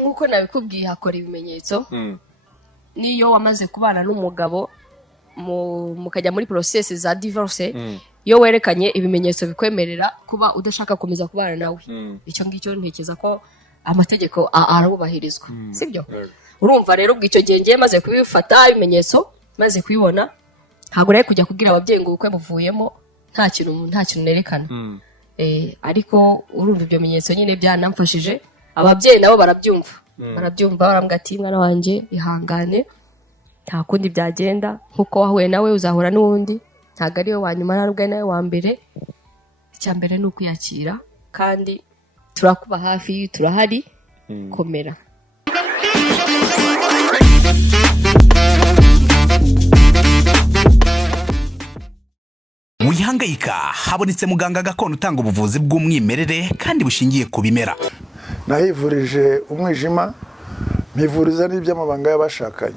nkuko nabikubwiye hakora ibimenyetso niyo wamaze kubana n'umugabo mukajya muri process za divorce iyo werekanye ibimenyetso bikwemerera kuba udashaka komeza kubana nawe icyo ngicyo ntekeza ko amategeko arubahirizwa sibyo urumva rero bw'icyo gihe ngiye maze kubifata ibimenyetso maze kubibona ntabwo rero kujya kubwira ababyeyi ngo ukwe buvuyemo nta kintu nerekana ariko urumva ibyo bimenyetso nyine byanamfashije ababyeyi nabo barabyumva barambwira ati mwana wanjye ihangane nta kundi byagenda nkuko wahuye nawe uzahura n'uwundi ntabwo ari we wa nyuma ntabwo ari nawe wa mbere icya mbere ni ukwiyakira kandi turakuba hafi turahari komera wihangayika habonetse muganga gakondo utanga ubuvuzi bw'umwimerere kandi bushingiye ku bimera nahivurije umwijima mpivuriza n'iby'amabanga y'abashakanye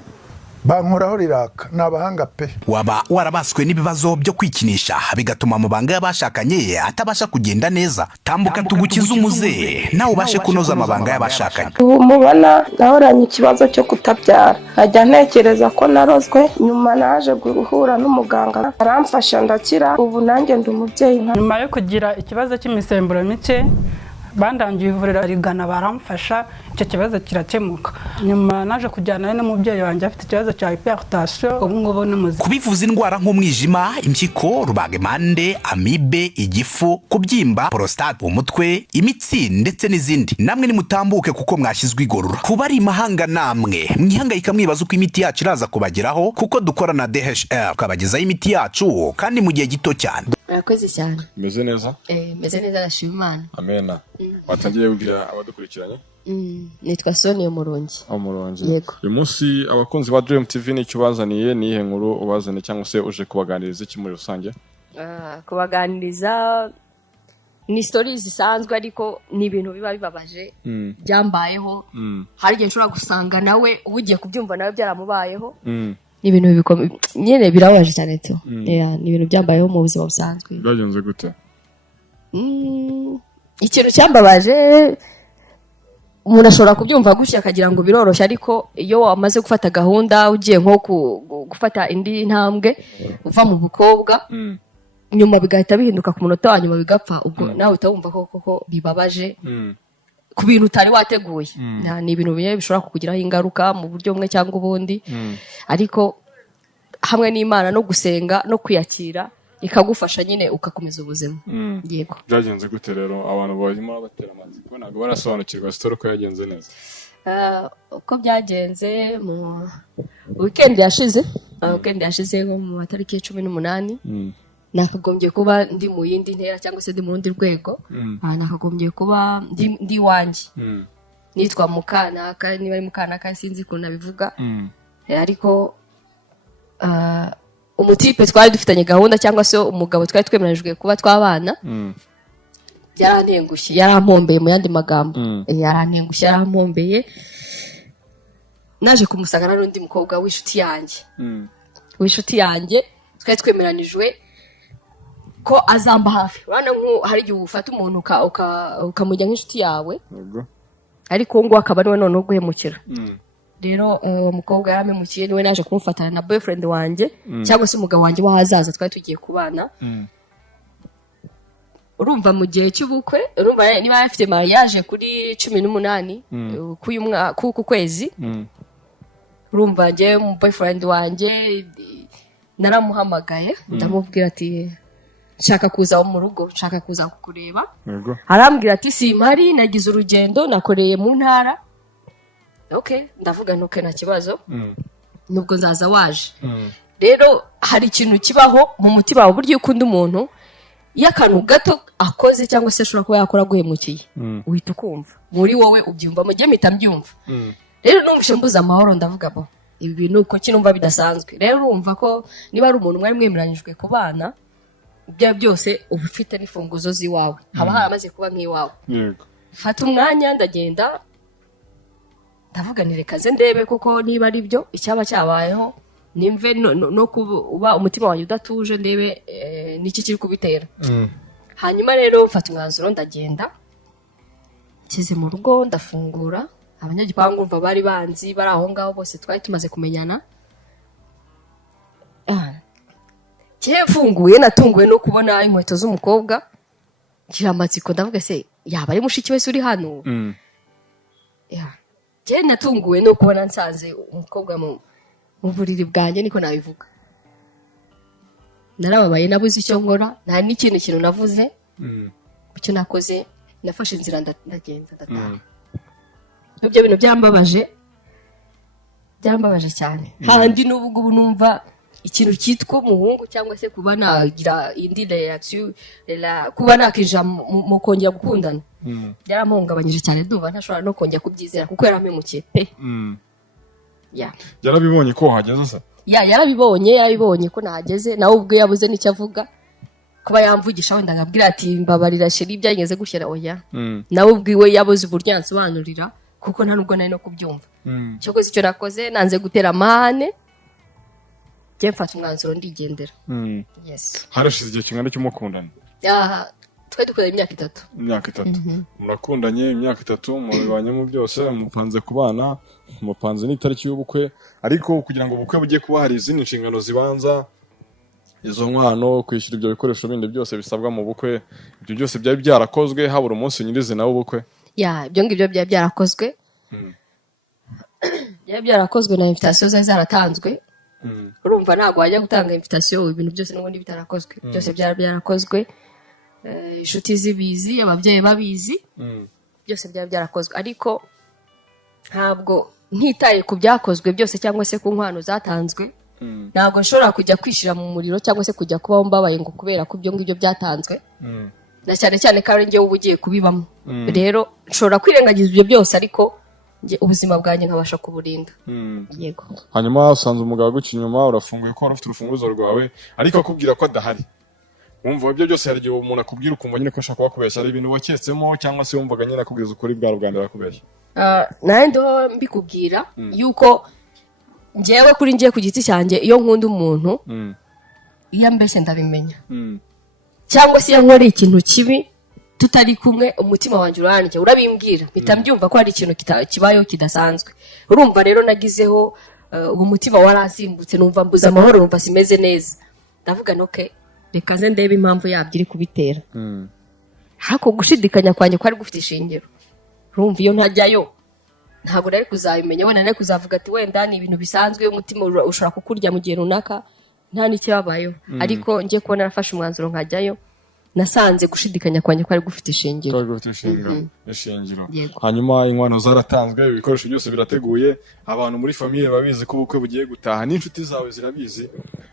bankoraho riraka nabahanga pe waba warabaswe n'ibibazo byo kwikinisha bigatuma amabanga y'abashakanye atabasha kugenda neza tambuka tugukiza umuze nawe ubashe kunoza amabanga y'abashakanye ubu mubona nahoranye ikibazo cyo kutabyara najya ntekereza ko narozwe nyuma naje guhura n'umuganga aramfasha ndakira ubu nanjye ndi umubyeyi nyuma yo kugira ikibazo cy'imisemburo mike bandangiye ivuriro rigana baramfasha icyo kibazo kirakemuka nyuma naje kujyana n'umubyeyi wanjye afite ikibazo cya hypertension ubu ngubu n'umuzi kubivuza indwara nk'umwijima impyiko rubagemande amibe igifu kubyimba prostate umutwe imitsi ndetse n'izindi namwe nimutambuke kuko mwashyizwe igorora kuba ari imahanga namwe mwihangayika mwibaza uko imiti yacu iraza kubageraho kuko dukora na DHR tukabagezaho imiti yacu kandi mu gihe gito cyane murakoze cyane meze neza meze neza ndashima Imana amena watangiye kugira abadukurikiranye nitwa Sonia Murongi yego uyu munsi abakunzi ba Dream TV nicyo bazaniye nihe nkuru ubazane cyangwa se uje kubaganiriza iki muri rusange kubaganiriza ni stories zisanzwe ariko ni ibintu biba bibabaje byambayeho hari igihe nshobora gusanga nawe ugiye kubyumva nawe byaramubayeho ni ibintu nyine birababaje cyane tu ni ibintu byambayeho mu buzima busanzwe byagenze gute ikintu cyambabaje umuntu ashobora kubyumva gutya akagira ngo biroroshye ariko iyo wamaze gufata gahunda ugiye nko gufata indi ntambwe uva mu bukobwa nyuma bigahita bihinduka ku munota wa nyuma bigapfa ubwo nawe utawumva koko bibabaje ku bintu utari wateguye ni ibintu bishobora kukugiraho ingaruka mu buryo bumwe cyangwa ubundi ariko hamwe n'Imana no gusenga no kwiyakira ikagufasha nyine ukakomeza ubuzima yego byagenze gute rero abantu barimo batera amatsiko ntabwo barasobanukirwa story ko yagenze neza uko byagenze mu weekend yashize nko mu matariki 18 nakagombye kuba ndi mu yindi ntera cyangwa se ndi mu rundi rwego nakagombye kuba ndi wanjye nitwa Mukanaka niba ari Mukanaka sinzi ko nabivuga ariko umutipe twari dufitanye gahunda cyangwa se umugabo twari twemeranyijwe kuba twabana yarantengushye yarampombeye mu yandi magambo yarantengushye yarampombeye naje kumusagana n'undi mukobwa w'inshuti yanjye twari twemeranijwe ko azamba hafi urana hari igihe ufata umuntu ukamujya nk'inshuti yawe ariko ngo akaba ariwe noneho guhemukira rero umukobwa yaramemukiye niwe naje kumufatana na boyfriend wanjye cyangwa se umugabo wanjye wahazaza twari tugiye kubana urumva mu gihe cy'ubukwe urumva niba yafite mariage kuri 18 ku kwezi urumva njye mu boyfriend wanjye naramuhamagaye ndamubwira ati nshaka kuza mu rugo nshaka kuza kukureba arambwira ati simpari nagize urugendo nakoreye mu ntara ndavuga ntuke nta kibazo nubwo nzaza waje rero hari ikintu kibaho mu mutima wawe buryo ukunda umuntu iyo akantu gato akoze cyangwa se ashobora kuba yakora guhemukiye uhita ukumva muri wowe ubyumva mu gihe mpita mbyumva rero numvise mbuze amahoro ndavuga bo ibi bintu uko kinumva bidasanzwe rero urumva ko niba ari umuntu mwari mwemeranyijwe kubana ibyo byose uba ufite n'ifunguzo z'iwawe haba haramaze kuba nk'iwawe fata umwanya ndagenda ndavuga nirekaze ndebe kuko niba ari byo icyaba cyabayeho nimve no kuba umutima wanjye udatuje ndebe niki kiri kubitera hanyuma rero mfata umwanzuro ndagenda kize mu rugo ndafungura abanyagipangu umva bari banzi bari aho ngaho bose twari tumaze kumenyana. Mfunguye natunguwe no kubona inkweto z'umukobwa ngira amatsiko ndavuga se yaba ari mushiki wese uri hano. Natunguwe no kubona nsanze umukobwa mu buriri bwanjye niko nabivuga. Narababaye nabuze icyo nkora nta n'ikintu kintu navuze. Icyo nakoze nafashe inzira ndagenda ndataha. Ibyo bintu byambabaje cyane. Handi n'ubu numva ikintu cyitwa umuhungu cyangwa se kuba nagira indi reaction kuba nakija mu kongera gukundana. Yaramuhungabanyije cyane ndumva ntashobora no kongera kubyizera kuko yaramemukiye pe. Yarabibonye ko hageze se? Yarabibonye ko nahageze nawe ubwo yabuze n'icyo avuga. Kuba yamvugisha wenda ngabwira ati mbabarira sheri byageze gushyira oya. Nawe ubwiwe yabuze uburyo yansobanurira kuko nta nubwo nari no kubyumva. Cyo icyo nakoze nanze gutera amahane. Mfata umwanzuro ndigendera. Yes. Harashize igihe kingana cy'umukundana? Twe dukora imyaka 3. Imyaka 3. Murakundanye imyaka 3 mubibanye mu byose mupanze kubana mupanze n'itariki y'ubukwe ariko kugira ngo ubukwe bujye kuba hari izindi nshingano zibanza izo nkwano kwishyura ibyo bikoresho bindi byose bisabwa mu bukwe ibyo byose byari byarakozwe habura umunsi nyirizina w'ubukwe. Ibyo ngibyo byari byarakozwe. Byari byarakozwe na invitation zaratanzwe. Urumva ntago wajya gutanga invitation ibintu byose n'ubundi bitarakozwe. Byose byari byarakozwe. Inshuti zibizi ababyeyi babizi. Byose byari byarakozwe ariko ntabwo ntitaye ku byakozwe byose cyangwa se ku nkwano zatanzwe. Ntabwo nshobora kujya kwishira mu muriro cyangwa se kujya kubaho mbabaye ngo kubera ko ibyo ngibyo byatanzwe. Na cyane cyane kandi ngiye ubugiye kubibamo. Rero nshobora kwirengagiza ibyo byose ariko ubuzima bwanjye nkabasha kuburinda. Yego. Hanyuma usanze umugabo guca inyuma urafunguye ko ufite urufunguzo rwawe ariko akubwira ko adahari. Wumva ibyo byose hari igihe umuntu akubwira ukumva nyine ko ashaka kubakubeshya ari ibintu waketsemo cyangwa se wumvaga nyine akubwiza ukuri bwa Rwanda bakubeshya. Nawe ndo mbikubwira yuko njyewe kuri ngiye ku giti cyanjye iyo nkunda umuntu iyo mbese ndabimenya. Cyangwa se yankoreye ikintu kibi tutari kumwe umutima wanjye uranjye urabimbwira mpita mbyumva ko hari ikintu kibayeho kidasanzwe. Urumva rero nagizeho ubu mutima warasimbutse numva mbuza amahoro numva simeze neza. Ndavuga noke reka nze ndebe impamvu yabyo iri kubitera. Hako gushidikanya kwanjye kwari gufite ishingiro. Urumva iyo ntajyayo ntabwo nari kuzabimenya wenda nari kuzavuga ati wenda ni ibintu bisanzwe umutima ushobora kukurya mu gihe runaka nta n'icyabayeho. Ariko ngiye kubona narafashe umwanzuro nkajyayo nasanze gushidikanya kwanjye kwari gufite ishingiro. Ishingiro. Hanyuma inkwano zaratanzwe ibikoresho byose birateguye abantu muri famille babizi ko ubukwe bugiye gutaha n'inshuti zawe zirabizi.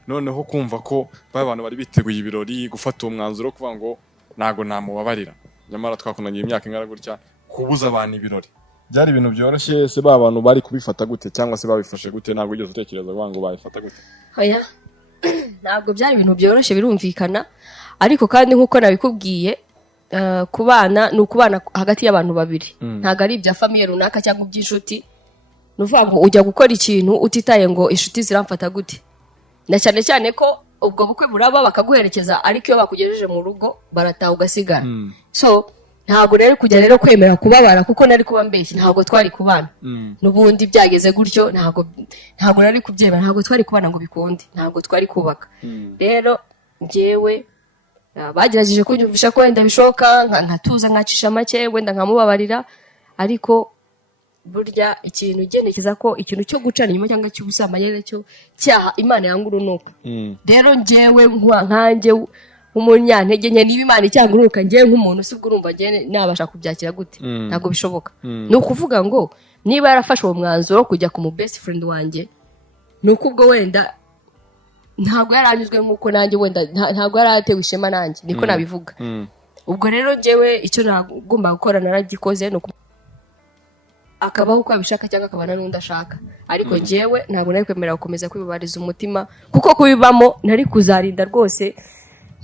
Noneho kumva ko abantu bari biteguye ibirori gufata umwanzuro kuvuga ngo nago namubabarira. Nyamara twakundanye imyaka ingana gutya kubuza abantu ibirori. Byari ibintu byoroshye se abantu bari kubifata gute cyangwa se babifashe gute ntabwo ugeze utekereza ngo babifata gute? Oya. Ntabwo byari ibintu byoroshye birumvikana ariko kandi nkuko nabikubwiye kubana ni ukubana hagati y'abantu babiri. Ntabwo ari ibya famille runaka cyangwa iby'inshuti. Nuvuga ngo ujya gukora ikintu utitaye ngo inshuti ziramfata gute. Na cyane cyane ko ubwo bukwe buraba bakaguherekeza ariko iyo bakugejeje mu rugo barataha ugasigara. So ntabwo rero kujya rero kwemera kubabara kuko nari kuba mbeshye ntabwo twari kubana. Nubundi byageze gutyo ntabwo nari kubyemera ntabwo twari kubana ngo bikunde ntabwo twari kubaka. Rero njyewe bagerageje kunyumvisha ko wenda bishoka nkatuza nkacisha make wenda nkamubabarira ariko burya ikintu ugendekeza ko ikintu cyo gucana inyuma cyangwa cy'ubusambanyi cyo cyaha Imana yanga urunuka. Rero njyewe nkanjye umunyantege nke niba Imana cyangwa urunuka njyewe nk'umuntu si ubwo urumva njyewe nabasha kubyakira gute. Ntabwo bishoboka. Ni ukuvuga ngo niba yarafashe uwo mwanzuro kujya ku mu best friend wanjye nuko ubwo wenda ntabwo yaranyuzwe nk'uko nanjye wenda ntabwo yaratewe ishema nanjye niko nabivuga. Ubwo rero njyewe icyo nagomba gukora naragikoze nuko akabaho uko abishaka cyangwa akabana n'undi ashaka ariko njyewe ntabwo nari kwemera gukomeza kwibabariza umutima kuko kubibamo nari kuzarinda rwose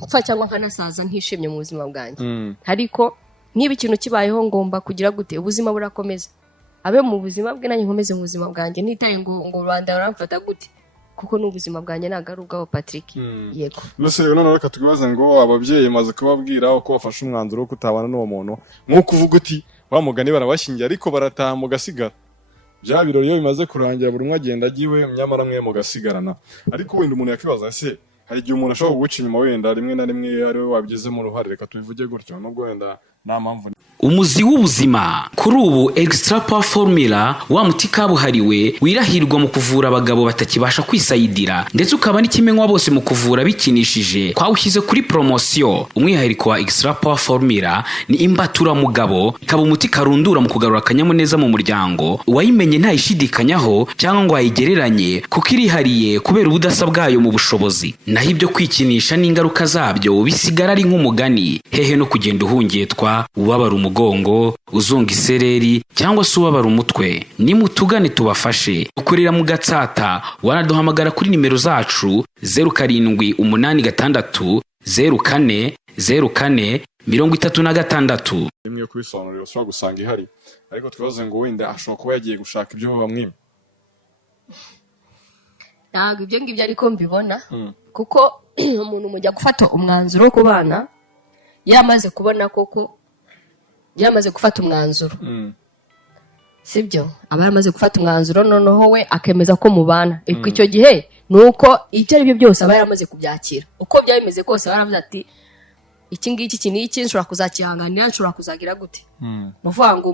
gupfa cyangwa nkanasaza ntishimye mu buzima bwanjye. Ariko niba ikintu kibayeho ngomba kugira gute ubuzima burakomeza abe mu buzima bwe nanjye nkomeze mu buzima bwanjye nitaye ngo Rwanda baramfata gute kuko n'ubuzima bwanjye nagaru bw'abo Patrick. Yego. Nose rero none reka tubibaze ngo ababyeyi maze kubabwira uko bafashe umwanzuro wo kutabana n'uwo muntu nko kuvuga uti wa mugani barabashingiye ariko barataha mugasigara bya birori iyo bimaze kurangira buri umwe agenda agiwe nyamara mwe mugasigarana ariko wenda umuntu yakibaza se hari igihe umuntu ashobora kuguca inyuma wenda rimwe na rimwe ari we wabigizemo uruhare reka tubivuge gutyo nubwo wenda nta mpamvu umuzi w'ubuzima kuri ubu extra power formula wa muti kabuhariwe wirahirwa mu kuvura abagabo batakibasha kwisayidira ndetse ukaba n'ikimenywa bose mu kuvura bikinishije kwawushyize kuri promotion umwihariko wa extra power formula ni imbatura mugabo ikaba umuti karundura mu kugarura akanyamuneza mu muryango wayimenye ntayishidikanyaho cyangwa ngo ayigereranye kuko irihariye kubera ubudasa bwayo mu bushobozi naho ibyo kwikinisha n'ingaruka zabyo bisigara ari nk'umugani hehe no kugenda uhungetwa ubabara umugongo uzunga isereri cyangwa se ubabara umutwe nimutugane tubafashe ukorera mu Gatsata wanaduhamagara kuri nimero zacu 0786 04 04 36 imwe kubisobanurira ushobora gusanga ihari ariko twibaze ngo wenda ashobora kuba yagiye gushaka ibyo bamwima ntabwo ibyo ngibyo ariko mbibona kuko umuntu mujya gufata umwanzuro wo kubana yamaze kubona koko yamaze gufata umwanzuro sibyo aba yamaze gufata umwanzuro noneho we akemeza ko mubana icyo gihe nuko ibyo ari byo byose aba yaramaze kubyakira uko byabimeze kose baravuze ati iki ngiki iki niki nshobora kuzakihanganira nshobora kuzagira gute muvuga ngo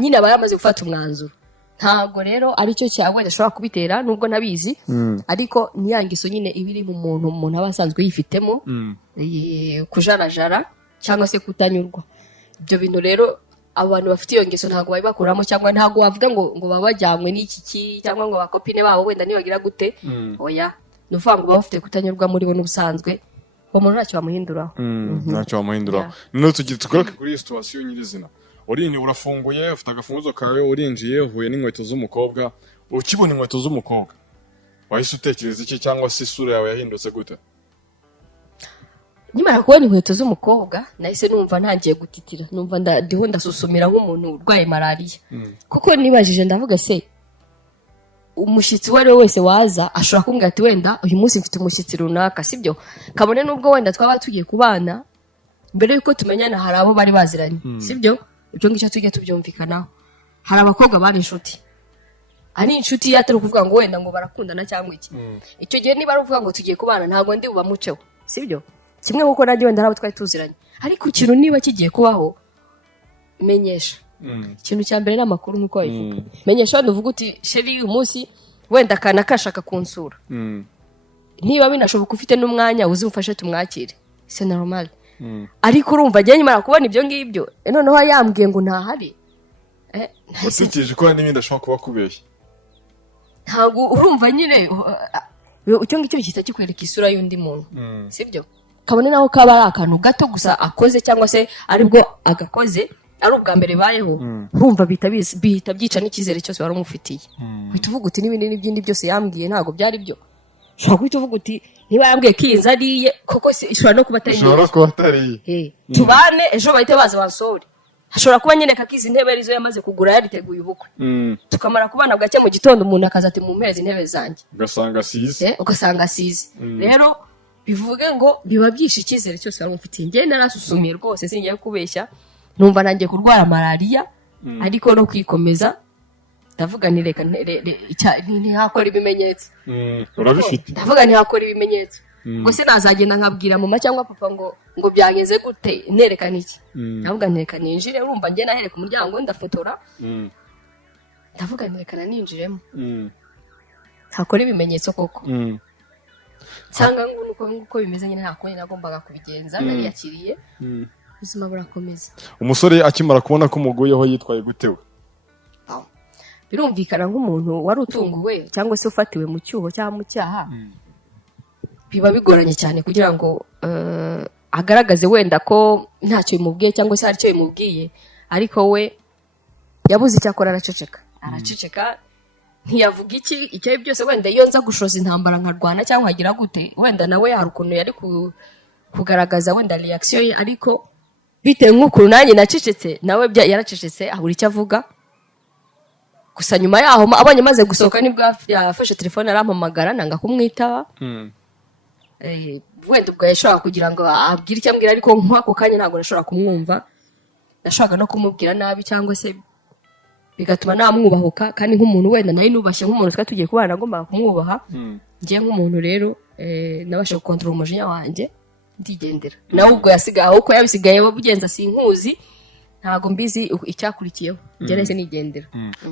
nyine aba yaramaze gufata umwanzuro ntabwo rero aricyo cyawe ndashobora kubitera nubwo nabizi ariko niyangiso nyine ibiri mu umuntu aba asanzwe yifitemo kujarajara cyangwa se kutanyurwa ibyo bintu rero abantu bafite iyo ngeso ntabwo babibakuramo cyangwa ntabwo bavuga ngo baba bajyanywe n'iki cyangwa ngo bakopine babo wenda nibagira gute oya ni ukuvuga ngo baba bafite kutanyurwa muri bo n'ubusanzwe uwo muntu ntacyo bamuhinduraho ntacyo bamuhinduraho noneho tugiye tugaruke kuri iyi situwasiyo nyirizina urafunguye ufite agafunguzo kawe urinjiye uhuye n'inkweto z'umukobwa ukibona inkweto z'umukobwa wahise utekereza iki cyangwa se isura yawe yahindutse gute nimara kubona inkweto z'umukobwa nahise numva ntangiye gutitira numva ndiho ndasusumira nk'umuntu urwaye malariya kuko nibajije ndavuga se umushyitsi uwo ari we wese waza ashobora kumbwira ati wenda uyu munsi mfite umushyitsi runaka sibyo kabone n'ubwo wenda twaba tugiye kubana mbere y'uko tumenyana hari abo bari baziranye sibyo ibyo ngicyo tujya tubyumvikanaho hari abakobwa bari inshuti ari inshuti atari ukuvuga ngo wenda ngo barakundana cyangwa iki icyo gihe niba ari ukuvuga ngo tugiye kubana ntabwo ndi bubamuceho sibyo kimwe nk'uko nanjye wenda nabo twari tuziranye ariko ikintu niba kigiye kubaho menyesha ikintu cya mbere n'amakuru nk'uko wabivuga menyesha wenda uvuga uti sheri uyu munsi wenda akana kashaka kunsura niba binashoboka ufite n'umwanya uzumfashe tumwakire c'est normal ariko urumva njye nyimara kubona ibyo ngibyo noneho yambwiye ngo ntahari utekereje ko n'ibindi ashobora kuba kubeshya ntabwo urumva nyine icyo ngicyo gihita kikwereka isura y'undi muntu sibyo kabone naho kaba ari akantu gato gusa akoze cyangwa se aribwo agakoze ari ubwa mbere bayeho urumva bihita byica n'icyizere cyose wari umufitiye uhita uvuga uti n'ibindi n'ibindi byose yambwiye ntabwo byari byo ushobora guhita uvuga uti niba yambwiye ko iyi nzu ariye koko ishobora no kuba atariye tubane ejo bahite baza bansore hashobora kuba nyine kakizi intebe arizo yamaze kugura yariteguye ubukwe tukamara kubana bwacye mu gitondo umuntu akaza ati mumpereze intebe zanjye ugasanga asize rero bivuge ngo biba byishe icyizere cyose wari umufitiye njye narasusumiye rwose singiye kubeshya numva nangiye kurwara malariya ariko no kwikomeza ndavuga ni reka ntihakora ibimenyetso urabifite ndavuga ntihakora ibimenyetso ubwo se nazagenda nkabwira mama cyangwa papa ngo byageze gute nerekana iki ndavuga ntereka ninjire urumva njye nahereka umuryango ndafotora ndavuga nterekana ninjiremo ntakora ibimenyetso koko nsanga nguko bimeze nyine nta kundi nagombaga kubigenza nariyakiriye ubuzima burakomeza umusore akimara kubona ko umuguyeho yitwaye gutewe birumvikana nk'umuntu wari utunguwe cyangwa se ufatiwe mu cyuho cyangwa mu cyaha biba bigoranye cyane kugira ngo agaragaze wenda ko ntacyo bimubwiye cyangwa se hari icyo bimubwiye ariko we yabuze icyo akora araceceka ntiyavuga icyo ari byose wenda iyo nza gushoza intambara nkarwana cyangwa nkagira gute wenda nawe hari ukuntu yari kugaragaza wenda reaction ye ariko bitewe nk'ukuntu nanjye nacecetse nawe yaracecetse abura icyo avuga gusa nyuma yaho abonye maze gusohoka nibwo yafashe telefone arampamagara nanga kumwitaba wenda ubwo yashobora kugira ngo abwire icyo ambwira ariko nk'ako kanya ntabwo nashobora kumwumva nashakaga no kumubwira nabi cyangwa se bigatuma namwubahuka kandi nk'umuntu wenda nayo nubashye nk'umuntu twari tugiye kubana nagombaga kumwubaha ngiye nk'umuntu rero nabasha gukontorora umujinya wanjye ndigendera nawe ubwo yasigaye aho uko yabisigaye bugenza sinkuzi ntago mbizi icyakurikiyeho njye nahise nigendera.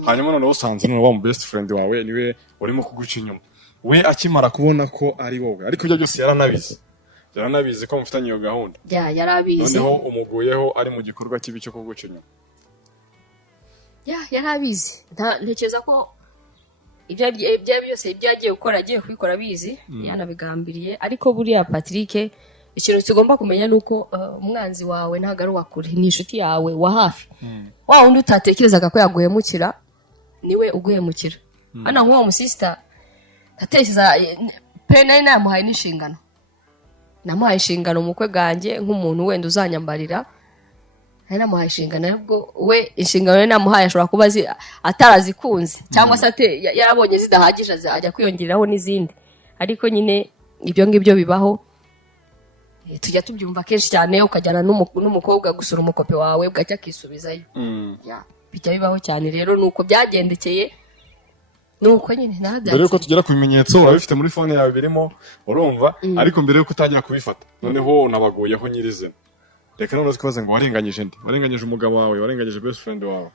Hanyuma noneho usanze noneho wa mu best friend wawe niwe urimo kuguca inyuma we akimara kubona ko ari wowe ariko ibyo byose yaranabizi ko mufitanye iyo gahunda yarabizi noneho umuguyeho ari mu gikorwa kibi cyo kuguca inyuma yarabizi ntekereza ko ibyo byose ibyo yagiye gukora agiye kubikora bizi yanabigambiriye ariko buriya Patrick ikintu tugomba kumenya nuko umwanzi wawe ntago ari uwakure ni inshuti yawe wa hafi wa wundi utatekerezaga ko yaguhemukira niwe uguhemukira hano nk'uwo musista atekereza pe nari namuhaye n'inshingano namuhaye inshingano umukwe bwanjye nk'umuntu wenda uzanyambarira nari namuhaye inshingano ahubwo we inshingano nari namuhaye ashobora kuba atarazikunze cyangwa se yarabonye zidahagije ajya kwiyongeraho n'izindi ariko nyine ibyo ngibyo bibaho tujya tubyumva kenshi cyane ukajyana n'umukobwa gusura umukope wawe bwacya akisubizayo bijya bibaho cyane rero nuko byagendekeye nuko nyine mbere yuko tugera ku bimenyetso urabifite muri phone yawe birimo urumva ariko mbere yuko utajya kubifata noneho nabaguyeho nyirizina reka none twibaze ngo warenganyije ndi warenganyije umugabo wawe warenganyije best friend wawe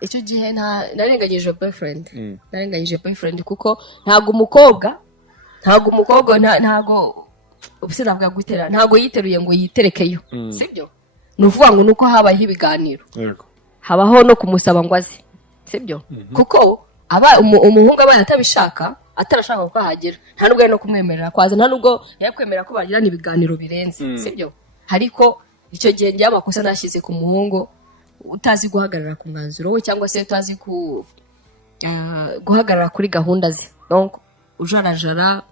icyo gihe narenganyije boyfriend kuko ntago umukobwa ntago ubusiravuga gutera ntago yiteruye ngo yiterekeyo sibyo nuvuga ngo nuko habaye ibiganiro habaho no kumusaba ngo aze sibyo kuko umuhungu aba atabishaka atarashaka ko hagera nta nubwo no kumwemerera kwaza nta nubwo yakwemera ko bagirana ibiganiro birenze sibyo ariko icyo gihe njye amakosa nashyize ku muhungu utazi guhagarara ku mwanzuro we cyangwa se utazi guhagarara kuri gahunda ze donc ujarajara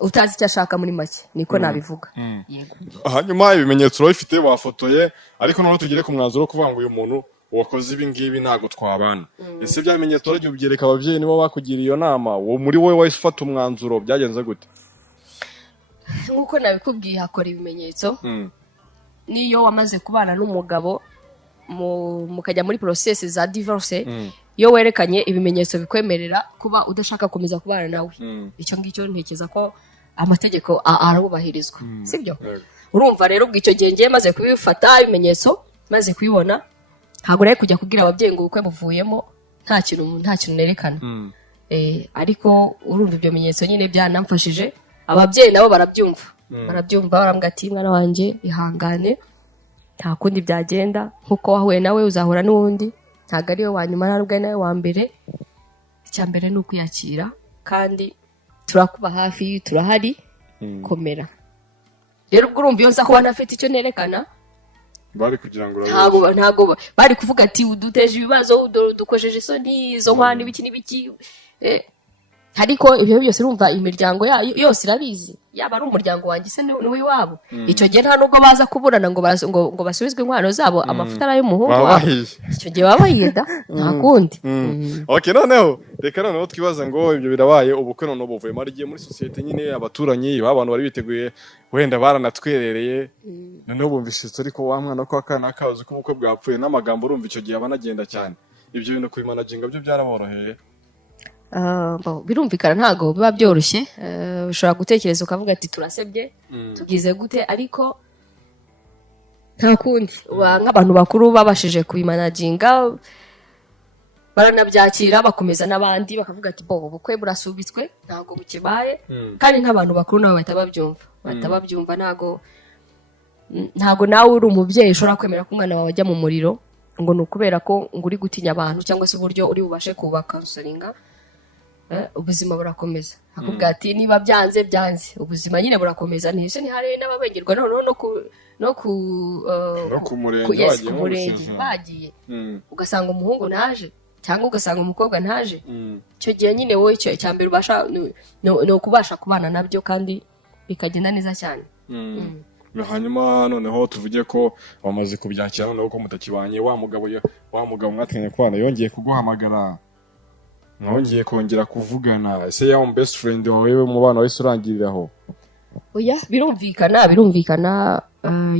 utazi icyo ashaka muri make niko nabivuga yego hanyuma ibimenyetso urabifite wafotoye ariko noneho tugire ku mwanzuro kuvuga ngo uyu muntu wakoze ibi ngibi ntago twabana ese bya bimenyetso ryo byereka abavyeyi nibo bakugiriye iyo nama wo muri wowe wahise ufata umwanzuro byagenze gute nkuko nabikubwiye hakora ibimenyetso niyo wamaze kubana n'umugabo mukajya muri process za divorce iyo werekanye ibimenyetso bikwemerera kuba udashaka komeza kubana nawe icyo ngicyo ntekeza ko amategeko arabubahirizwa sibyo urumva rero bw'icyo gihe ngiye maze kubifata ibimenyetso maze kubibona ntabwo nari kujya kubwira ababyeyi ngo ubukwe buvuyemo nta kintu nerekana ariko urumva ibyo bimenyetso nyine byanamfashije ababyeyi nabo barabyumva barambwira ati mwana wanjye ihangane nta kundi byagenda nkuko wahuye nawe uzahura n'uwundi ntabwo ariwe wa nyuma ntabwo ari nawe wa mbere icya mbere ni ukwiyakira kandi turakuba hafi turahari komera rero ubwo urumva iyo nza kuba ntafite icyo nerekana bari kugira ngo ntago bari kuvuga ati uduteje ibibazo dukojeje isoni izo nkwani ibiki n'ibiki ariko ibyo byose urumva imiryango yose irabizi yaba ari umuryango wanjye se niwe iwabo icyo gihe nta nubwo baza kuburana ngo basubizwe inkwano zabo amafuta ari ay'umuhungu wabo icyo gihe baba bayida nta kundi okay noneho reka noneho twibaza ngo ibyo birabaye ubukwe noneho buvuye mari giye muri societe nyine abaturanyi abantu bari biteguye wenda baranatwerereye noneho bumvishitse ariko wa mwana ko akana kazi ko ubukwe bwapfuye n'amagambo urumva icyo gihe abanagenda cyane ibyo bintu kubimanaginga byo byaraboroheye birumvikana ntago biba byoroshye ushobora gutekereza ukavuga ati turasebye tugize gute ariko nta kundi nk'abantu bakuru babashije kubimanaginga baranabyakira bakomeza n'abandi bakavuga ati ubukwe burasubitswe ntago bukibaye kandi nk'abantu bakuru nabo bahita babyumva ntago nawe uri umubyeyi ushobora kwemera ko umwana wawe ajya mu muriro ngo ni ukubera ko ngo uri gutinya abantu cyangwa se uburyo uri bubashe kubaka usaringa ubuzima burakomeza akubwira ati niba byanze ubuzima nyine burakomeza ntise ntihare n'ababengerwa no ku murenge bagiye ugasanga umuhungu ntaje cyangwa ugasanga umukobwa ntaje icyo gihe nyine wowe icya mbere ubasha ni ukubasha kubana nabyo kandi bikagenda neza cyane hanyuma noneho tuvuge ko wamaze kubyakira noneho ko mutakibanye wa mugabo mwateganya kubana yongeye kuguhamagara mwongeye kongera kuvugana ese ya best friend wawe mu bana wese urangiriraho oya birumvikana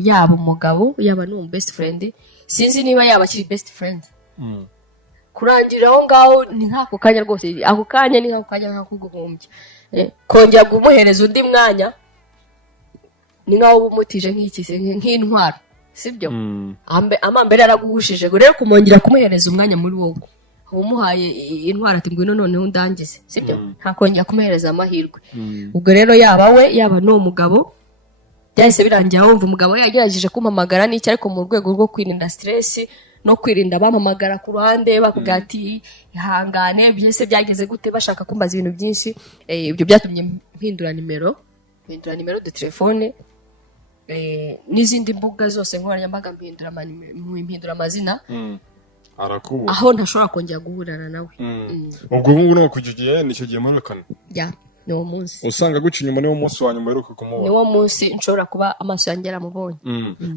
yaba umugabo yaba n'umu best friend sinzi niba yaba akiri best friend kurangira aho ngaho ni nk'ako kanya rwose ako kanya ni nk'ako kanya nk'ako guhumbya kongera kumuhereza undi mwanya ni nk'aho bumutije nk'intwaro sibyo amambere araguhushije rero kumongera kumuhereza umwanya muri wowe umuhaye intwaro ati ngwino noneho undangize sibyo ntakongera kumuhereza amahirwe ubwo rero yaba we yaba n'uwo mugabo byahise birangira wumva umugabo yagerageje kumpamagara n'icyo ariko mu rwego rwo kwirinda stress no kwirinda bampamagara ku ruhande bakubwira ati ihangane byese byageze gute bashaka kumbaza ibintu byinshi ibyo byatumye mpindura nimero de telefone n'izindi mbuga zose nkoranyambaga mpindura amazina arakubura aho ntashobora kongera guhurana nawe ubwo ngubu no kugiye nicyo gihe murukana ni uwo munsi usanga guca inyuma niwo munsi wa nyuma uheruka kumubona niwo munsi nshobora kuba amaso yanjye yaramubonye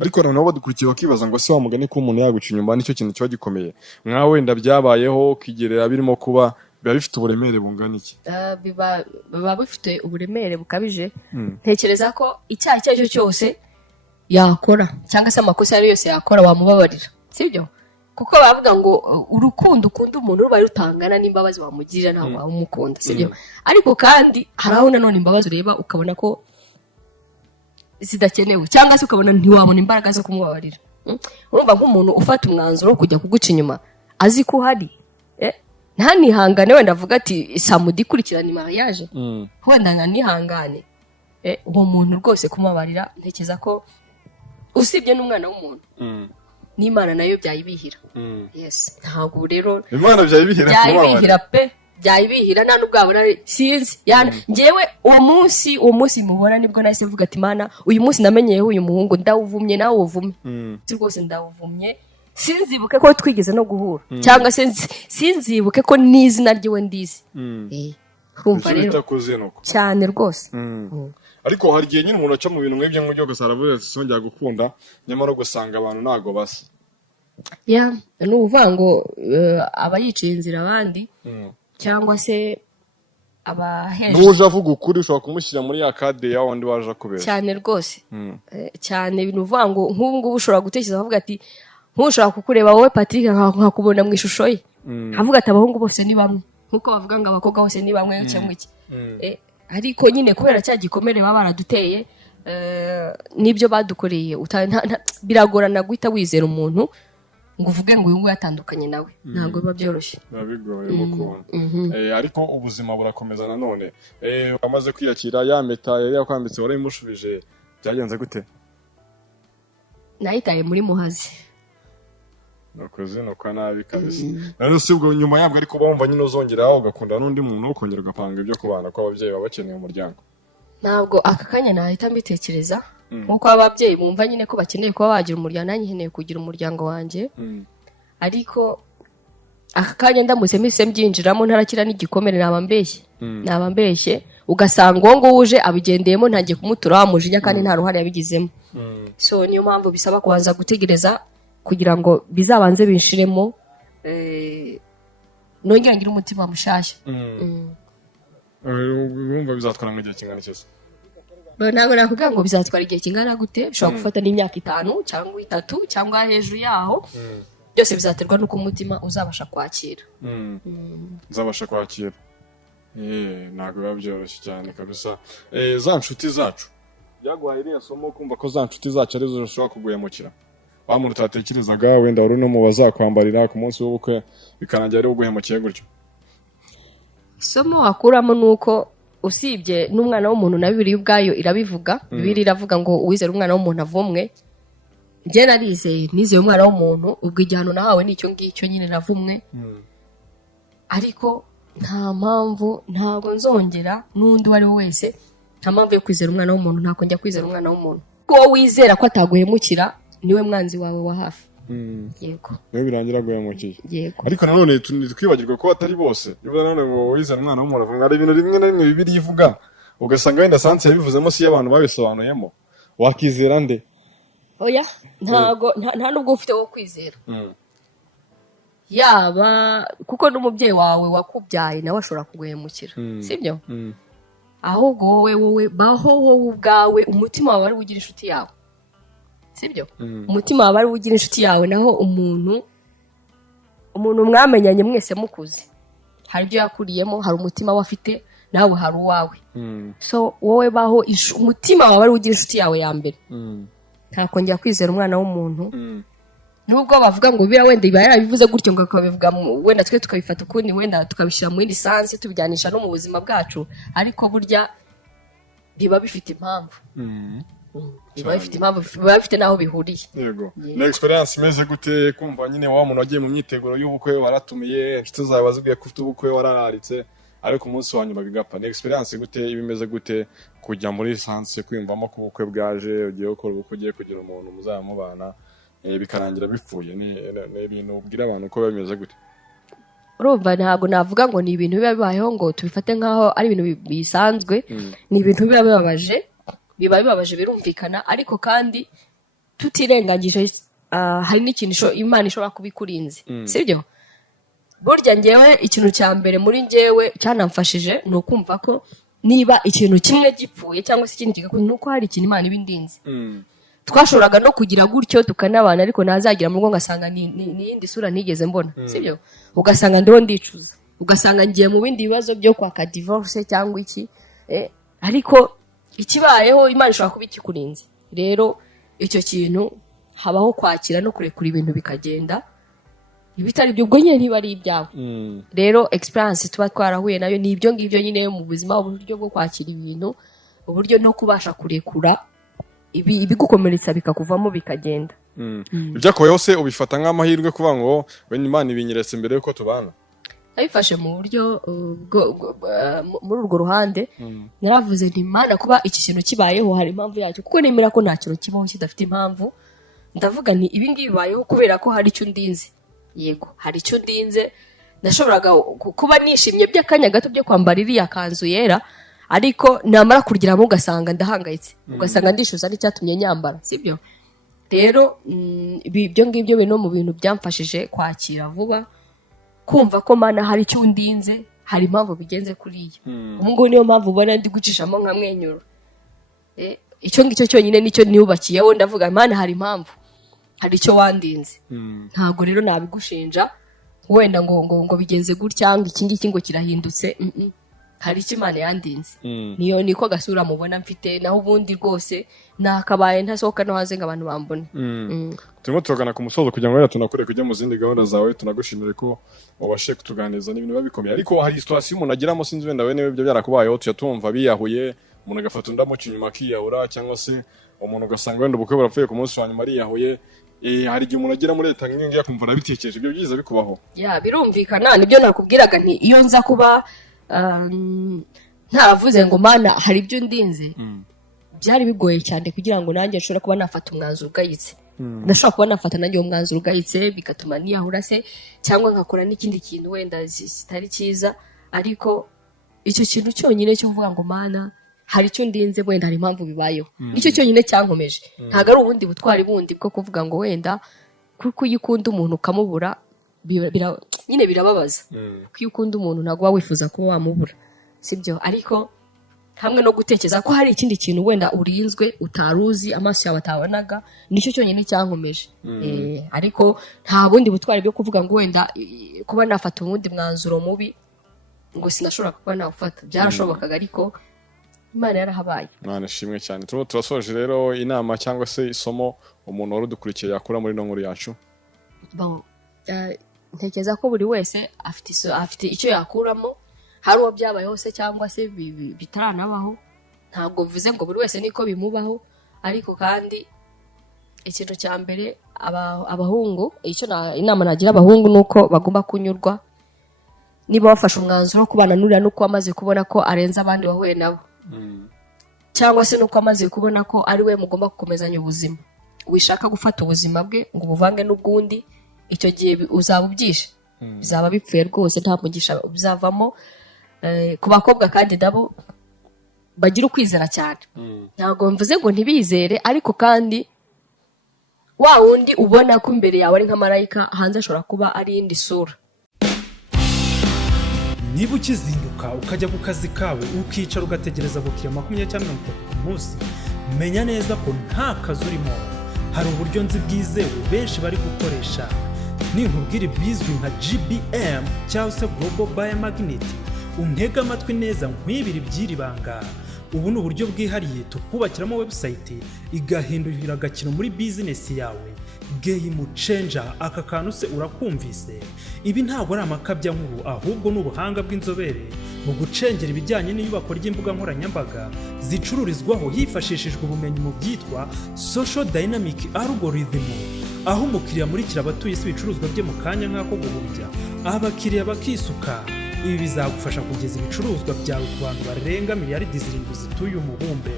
ariko noneho badukurikiye bakibaza ngo se wa mugani ko umuntu yaguca inyuma nicyo kintu kiba gikomeye mwa wenda byabayeho ukigerera birimo kuba biba bifite uburemere bungana iki biba bifite uburemere bukabije ntekereza ko icyaha icyo ari cyo cyose yakora cyangwa se amakosa ayo yose yakora wamubabarira sibyo kuko bavuga ngo urukundo ukunda umuntu rubaye rutangana n'imbabazi wamugirira ntabwo waba umukunda sibyo ariko kandi hari aho nanone imbabazi ureba ukabona ko zidakenewe cyangwa se ukabona ntiwabona imbaraga zo kumubabarira urumva nk'umuntu ufata umwanzuro wo kujya kuguca inyuma azi ko uhari ntanihangane wenda avuga ati samudi ikurikirana mariage wenda nkanihangane uwo muntu rwose kumubabarira ntekereza ko usibye n'umwana w'umuntu n'Imana nayo byayibihira yes ntabwo rero Imana byayibihira pe byayibihira nta nubwo abona sinzi njyewe uwo munsi mubona nibwo nahise mvuga ati Mana uyu munsi namenyeyeho uyu muhungu ndawuvumye nawe uvume rwose ndawuvumye sinzibuke ko twigeze no guhura cyangwa sinzibuke ko n'izina ryiwe ndizi kumva rero cyane rwose ariko hari igihe nyine umuntu aca mu bintu nk'ibyo ngibyo gusa aravuga ati songera gukunda nyamara gusanga abantu ntago basa ni ukuvuga ngo aba yiciye inzira abandi cyangwa se abaheje n'uje avuga ukuri ushobora kumushyira muri ya kade ya wandi waje akubera cyane rwose cyane ibintu uvuga ngo nk'ubu ngubu ushobora gutekereza avuga ati nk'ushobora kukureba wowe Patrick nkakubona mu ishusho ye avuga ati abahungu bose ni bamwe nk'uko bavuga ngo abakobwa bose ni bamwe cyangwa iki ariko nyine kubera cya gikomere baba baraduteye n'ibyo badukoreye biragorana guhita wizera umuntu ngo uvuge ngo uyu nguyu yatandukanye nawe ntabwo biba byoroshye bigoye gukunda ariko ubuzima burakomeza nanone wamaze kwiyakira ya meta yari yakwambitse warayimushubije byagenze gute nayitaye muri muhazi nakoze nuko nabi kabisa rero sibwo nyuma yabwo ariko bumva nyine uzongeraho ugakunda n'undi muntu ukongera ugapanga ibyo kubana ko ababyeyi baba bakeneye umuryango ntabwo aka kanya nahita mbitekereza nkuko ababyeyi bumva nyine ko bakeneye kuba bagira umuryango nanjye nkeneye kugira umuryango wanjye ariko aka kanya ndamutse mpise mbyinjiramo ntarakira n'igikomere naba mbeshye ugasanga uwo nguwo uje abigendeyemo ntangiye kumutura wa mujinya kandi nta ruhare yabigizemo so niyo mpamvu bisaba kubanza gutegereza kugira ngo bizabanze binshiremo nongera ngire umutima mushashya urumva bizatwara nk'igihe kingana cyose ntabwo nakubwira ngo bizatwara igihe kingana gute bishobora gufata n'imyaka 5 cyangwa 3 cyangwa hejuru yaho byose bizaterwa n'uko umutima uzabasha kwakira uzabasha kwakira ntabwo biba byoroshye cyane kabisa za nshuti zacu byaguhaye iriya somo kumva ko za nshuti zacu arizo zishobora kuguhemukira wa muntu utatekerezaga wenda wari no mu bazakwambarira ku munsi w'ubukwe bikarangira ari uguhemukiye gutyo isomo wakuramo nuko usibye n'umwana w'umuntu na Bibiliya ubwayo irabivuga Bibiliya iravuga ngo uwizera umwana w'umuntu avumwe njye nizeye umwana w'umuntu ubwo igihano nahawe nicyo ngicyo nyine navumwe ariko nta mpamvu ntabwo nzongera n'undi uwo ari we wese nta mpamvu yo kwizera umwana w'umuntu ntabwo njya kwizera umwana w'umuntu ko wizera ko ataguhemukira niwe mwanzi wawe wa hafi yego niwe birangira guhemukiye yego ariko nanone twibagirwa ko batari bose niba nanone ngo wizera umwana w'umuntu avuga ari ibintu rimwe na rimwe Bibiliya ivuga ugasanga wenda sanse yabivuzemo si y'abantu babisobanuyemo wakizera nde oya nta nubwo ufite wo kwizera yaba kuko n'umubyeyi wawe wakubyaye nawe ashobora kuguhemukira sibyo ahubwo wowe baho wowe ubwawe umutima wawe ari ugira inshuti yawe sibyo umutima wawe ari ugira inshuti yawe naho umuntu mwamenyanye mwese mukuze hari ibyo yakuriyemo hari umutima we afite nawe hari uwawe so wowe baho umutima wawe ari ugira inshuti yawe ya mbere ntakongera kwizera umwana w'umuntu nubwo bavuga ngo bira wenda iba yarabivuze gutyo ngo akabivuga wenda twe tukabifata ukundi wenda tukabishyira mu yindi sansi tubijyanisha no mu buzima bwacu ariko burya biba bifite impamvu biba bifite n'aho bihuriye yego na experience imeze gute kumva nyine wa muntu wagiye mu myiteguro y'ubukwe waratumiye inshuti zawe bazibwiye ko ufite ubukwe warararitse ariko umunsi wa nyuma bigapfa ni experience gute ibimeze gute kujya muri sansi kwiyumvamo ko ubukwe bwaje ugiye gukora ubukwe ugiye kugira umuntu muzamubana bikarangira bipfuye ni ibintu ubwira abantu ko bimeze gute urumva ntabwo navuga ngo ni ibintu biba bibayeho ngo tubifate nk'aho ari ibintu bisanzwe ni ibintu biba bibabaje birumvikana ariko kandi tutirengagije hari n'ikintu Imana ishobora kubikurinze sibyo burya ngewe ikintu cya mbere muri ngewe cyanamfashije ni ukumva ko niba ikintu kimwe gipfuye cyangwa se ikindi kigakunda nuko hari ikintu Imana ibindinze twashoboraga no kugira gutyo tukanabana ariko nazagira mu rugo ngasanga ni iyindi sura ntigeze mbona sibyo ugasanga ndiho ndicuza ugasanga ngiye mu bindi bibazo byo kwaka divorce cyangwa iki ariko ikibayeho Imana ishobora kuba ikikurinze rero icyo kintu habaho kwakira no kurekura ibintu bikagenda ibitari byo ubwo nyine ntiba ari ibyawe rero experience tuba twarahuye nayo ni ibyo ngibyo nyine mu buzima uburyo bwo kwakira ibintu uburyo no kubasha kurekura ibigukomeretsa bikakuvamo bikagenda ibyakoyeho se ubifata nk'amahirwe kuvuga ngo wenda Imana ibinyeretse mbere yuko tubana nabifashe mu buryo muri urwo ruhande naravuze nti Imana kuba iki kintu kibayeho hari impamvu yacyo kuko nemera ko nta kintu kibaho kidafite impamvu ndavuga nti ibi ngibi bibayeho kubera ko hari icyo ndinze yego hari icyo ndinze nashoboraga kuba nishimye by'akanya gato byo kwambara iriya kanzu yera ariko namara kuryamo ugasanga ndahangayitse ugasanga ndishuza n'icyatumye nyambara sibyo rero ibyo ngibyo bino mu bintu byamfashije kwakira vuba kumva ko Mana hari icyo ndinze hari impamvu bigenze kuriya ubwo niyo mpamvu ubona ndi gucishamo nkamwenyura icyo ngicyo cyonyine nicyo niyubakiyeho ndavuga Mana hari impamvu hari icyo wandinze ntabwo rero nabigushinja wenda ngo bigenze gutya ngo iki ngiki ngo kirahindutse hari icyo Imana yandinze niyo niko gasura mubona mfite naho ubundi rwose nakabaye ntasohoka no hanze ngo abantu bambone turimo turagana ku musozo kugira ngo tunakore kujya mu zindi gahunda zawe tunagushimire ko wabashe kutuganiriza n'ibintu biba bikomeye ariko hari situation umuntu agiramo sinzi wenda we n'ibyo byarakubayeho tujya tumva biyahuye umuntu agafata undamuca inyuma akiyahura cyangwa se umuntu ugasanga wenda ubukwe burapfuye ku munsi wa nyuma ariyahuye hari igihe umuntu agera muri leta nk'iyo akumva arabitekereje ibyo byiza bikubaho birumvikana nibyo nakubwiraga nti iyo nza kuba ntaravuze ngo Mana hari ibyo ndinze byari bigoye cyane kugira ngo nanjye nshobora kuba nafata umwanzuro ugayitse ndashobora kuba nafata nanjye uwo mwanzuro ugayitse bigatuma niyahura se cyangwa nkakora n'ikindi kintu wenda kitari cyiza ariko icyo kintu cyonyine cyo kuvuga ngo Mana hari icyo ndinze wenda hari impamvu bibayeho nicyo cyonyine cyankomeje ntabwo ari ubundi butwari bundi bwo kuvuga ngo wenda kuko iyo ukunda umuntu ukamubura nyine birababaza ko iyo ukunda umuntu ntabwo waba wifuza kuba wamubura sibyo ariko hamwe no gutekereza ko hari ikindi kintu wenda urinzwe utaruzi amaso yawe atabonaga nicyo cyonyine cyankomeje ariko nta bundi butwari bwo kuvuga ngo wenda kuba nafata ubundi mwanzuro mubi ngo sinashobora kuba nawufata byarashobokaga ariko Imana yarahabaye Imana ishimwe cyane turasoje rero inama cyangwa se isomo umuntu wari udukurikiye yakura muri no nkuru yacu ntekereza ko buri wese afite icyo yakuramo hari uwo byabayeho se cyangwa se bitaranabaho ntabwo mvuze ngo buri wese niko bimubaho ariko kandi ikintu cya mbere abahungu inama nagira abahungu nuko bagomba kunyurwa niba bafashe umwanzuro wo kubana n'uriya nuko amaze kubona ko arenze abandi wahuye nabo cyangwa se nuko amaze kubona ko ari we mugomba gukomezanya ubuzima wishaka gufata ubuzima bwe ngo ubuvange n'ubwundi icyo gihe uzaba ubyishe bizaba bipfuye rwose nta mugisha bizavamo ku bakobwa kandi nabo bagira ukwizera cyane ntabwo mvuze ngo ntibizere ariko kandi wa wundi ubona ko imbere yawe ari nka marayika hanze ashobora kuba ari indi sura niba ukizinduka ukajya ku kazi kawe ukicara ugategereza abakiriya 20 cyangwa 30 ku munsi, menya neza ko nta kazi urimo. Hari uburyo nzi bwizewe benshi bari gukoresha, ninkubwira bizwi nka GBM cyangwa se Global Biomagnet, untega amatwi neza nkwibira iby'iri banga. Ubu ni uburyo bwihariye tukubakiramo website igahindurira agakino muri business yawe. Game changer, aka kantu se urakumvise? Ibi ntabwo ari amakabya nkuru, ahubwo ni ubuhanga bw'inzobere mu gucengera ibijyanye n'iyubako ry'imbuga nkoranyambaga zicururizwaho hifashishijwe ubumenyi mu byitwa social dynamic algorithm, aho umukiriya amurikira abatuye isi ibicuruzwa bye mu kanya nk'ako guhumbya, abakiriya bakisuka. Ibi bizagufasha kugeza ibicuruzwa byawe ku bantu barenga miliyaridi 7 zituye umubumbe,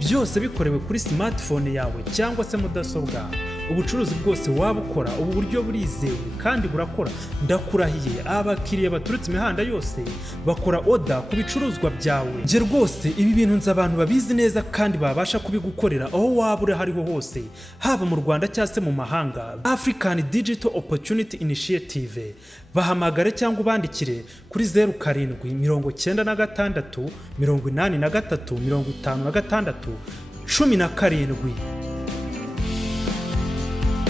byose bikorewe kuri smartphone yawe cyangwa se mudasobwa. Ubucuruzi bwose waba ukora, ubu buryo burizewe kandi burakora. Ndakurahiye, abakiriya baturutse imihanda yose bakora order ku bicuruzwa byawe. Nge rwose ibi bintu nzi abantu babizi neza kandi babasha kubigukorera aho waba uri hariho hose, haba mu Rwanda cyangwa se mu mahanga. African Digital Opportunity Initiative. Bahamagare cyangwa ubandikire kuri 0796 83 56 17.